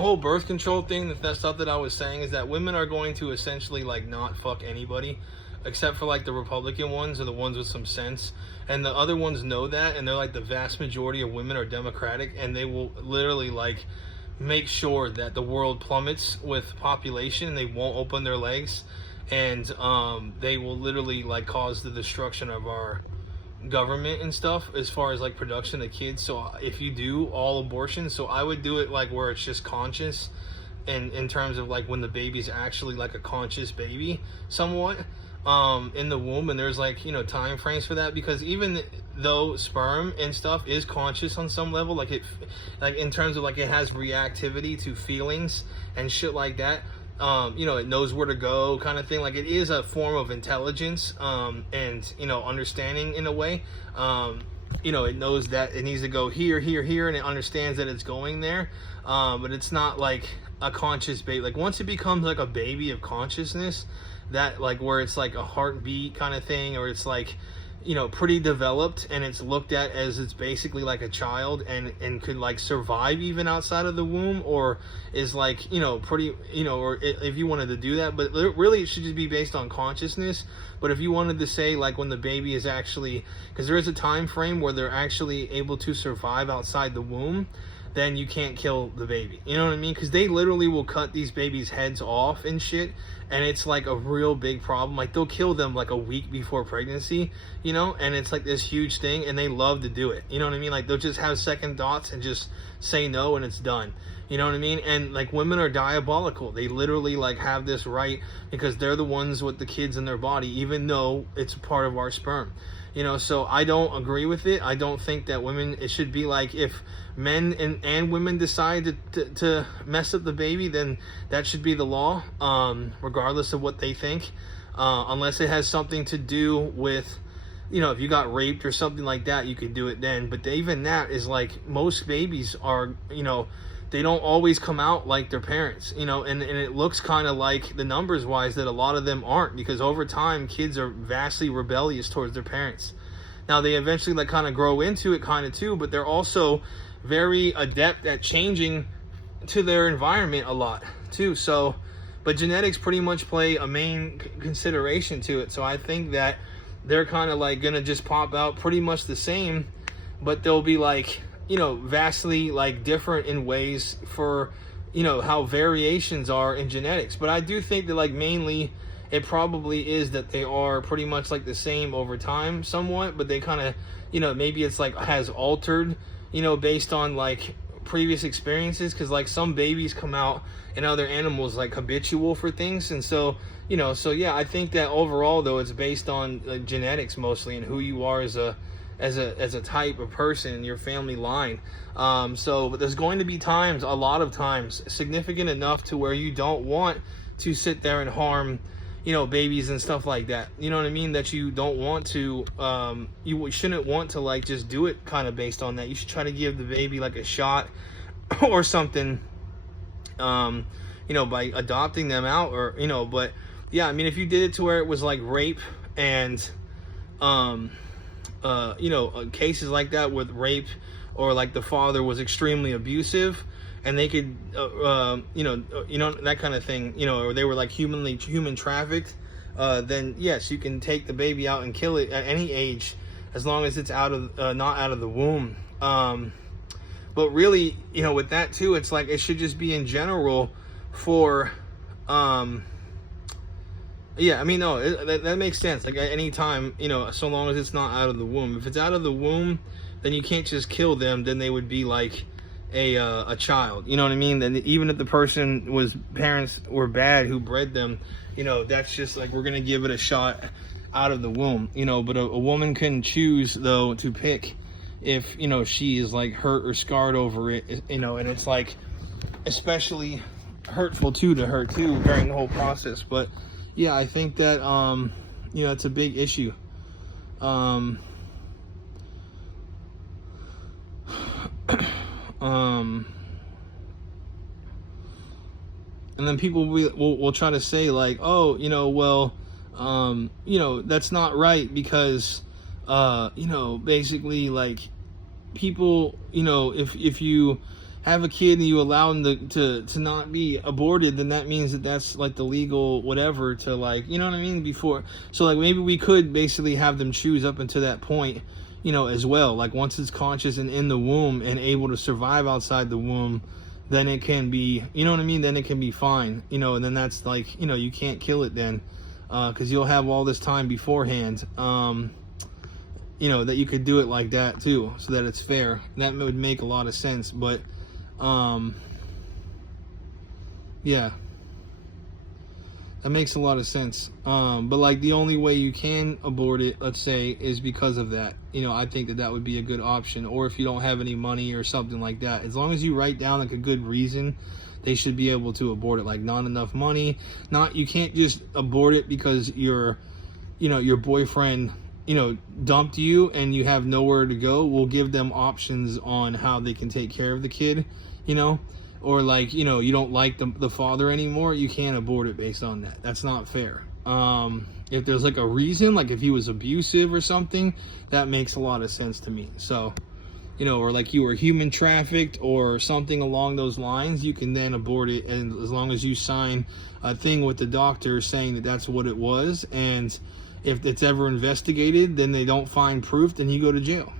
whole birth control thing, that stuff that I was saying, is that women are going to essentially like not fuck anybody except for like the Republican ones or the ones with some sense, and the other ones know that, and they're like, the vast majority of women are Democratic, and they will literally like make sure that the world plummets with population. They won't open their legs, and they will literally like cause the destruction of our government and stuff as far as like production of kids. So if you do all abortions, so I would do it like where it's just conscious, and in terms of like when the baby's actually like a conscious baby somewhat in the womb, and there's like, you know, time frames for that, because even though sperm and stuff is conscious on some level, like it, like in terms of like it has reactivity to feelings and shit like that, you know, it knows where to go, kind of thing. Like it is a form of intelligence, and, you know, understanding in a way. You know, it knows that it needs to go here, here, here, and it understands that it's going there. But it's not like a conscious baby. Like once it becomes like a baby of consciousness, that like where it's like a heartbeat kind of thing, or it's like, you know, pretty developed, and it's looked at as it's basically like a child, and could like survive even outside of the womb, or is like, you know, pretty, you know, or if you wanted to do that, but really it should just be based on consciousness. But if you wanted to say like when the baby is actually, because there is a time frame where they're actually able to survive outside the womb, then you can't kill the baby. You know what I mean? Because they literally will cut these babies' heads off and shit, and it's like a real big problem. Like they'll kill them like a week before pregnancy, you know, and it's like this huge thing, and they love to do it. You know what I mean? Like they'll just have second thoughts and just say no, and it's done. You know what I mean? And like women are diabolical. They literally like have this right because they're the ones with the kids in their body, even though it's part of our sperm. You know, so I don't agree with it. I don't think that women, it should be like, if men and women decide to mess up the baby, then that should be the law, regardless of what they think, unless it has something to do with, you know, if you got raped or something like that, you could do it then. But even that is like, most babies are, you know, they don't always come out like their parents, you know, and it looks kind of like, the numbers wise, that a lot of them aren't, because over time kids are vastly rebellious towards their parents. Now they eventually like kind of grow into it kind of too, but they're also very adept at changing to their environment a lot too. So, but genetics pretty much play a main consideration to it. So I think that they're kind of like gonna just pop out pretty much the same, but they'll be like, you know, vastly like different in ways for, you know, how variations are in genetics. But I do think that like mainly it probably is that they are pretty much like the same over time somewhat, but they kind of, you know, maybe it's like has altered, you know, based on like previous experiences, because like some babies come out in other animals like habitual for things, and so, you know, so yeah, I think that overall though it's based on like genetics mostly, and who you are as a type of person in your family line. So but there's going to be times, a lot of times, significant enough to where you don't want to sit there and harm, you know, babies and stuff like that. You know what I mean? That you don't want to, you shouldn't want to like just do it kind of based on that. You should try to give the baby like a shot or something, you know, by adopting them out, or, you know. But yeah, I mean, if you did it to where it was like rape and, you know, cases like that with rape, or like the father was extremely abusive, and they could, you know, that kind of thing, you know, or they were like human trafficked, then yes, you can take the baby out and kill it at any age, as long as it's out of, not out of the womb. But really, you know, with that too, it's like, it should just be in general for, yeah, I mean, no, that makes sense. Like at any time, you know, so long as it's not out of the womb. If it's out of the womb, then you can't just kill them. Then they would be like a child. You know what I mean? Then even if the person was, parents were bad who bred them, you know, that's just like, we're gonna give it a shot out of the womb. You know, but a woman can choose though to pick if, you know, she is like hurt or scarred over it. You know, and it's like especially hurtful too to her too during the whole process. But yeah, I think that, you know, it's a big issue. And then people will try to say like, oh, you know, well, you know, that's not right because, you know, basically like people, you know, if you have a kid and you allow them to not be aborted, then that means that that's like the legal whatever to, like, you know what I mean, before. So like maybe we could basically have them choose up until that point, you know, as well. Like once it's conscious and in the womb and able to survive outside the womb, then it can be, you know what I mean, then it can be fine, you know. And then that's like, you know, you can't kill it then, because you'll have all this time beforehand, you know, that you could do it like that too, so that it's fair. That would make a lot of sense. But yeah, that makes a lot of sense. But like the only way you can abort it, let's say, is because of that. You know, I think that that would be a good option. Or if you don't have any money or something like that, as long as you write down like a good reason, they should be able to abort it. Like not enough money, you can't just abort it because your boyfriend, you know, dumped you and you have nowhere to go. We'll give them options on how they can take care of the kid, you know. Or like, you know, you don't like the father anymore, you can't abort it based on that. That's not fair. If there's like a reason, like if he was abusive or something, that makes a lot of sense to me. So, you know, or like you were human trafficked or something along those lines, you can then abort it, and as long as you sign a thing with the doctor saying that that's what it was, and if it's ever investigated, then they don't find proof, then you go to jail.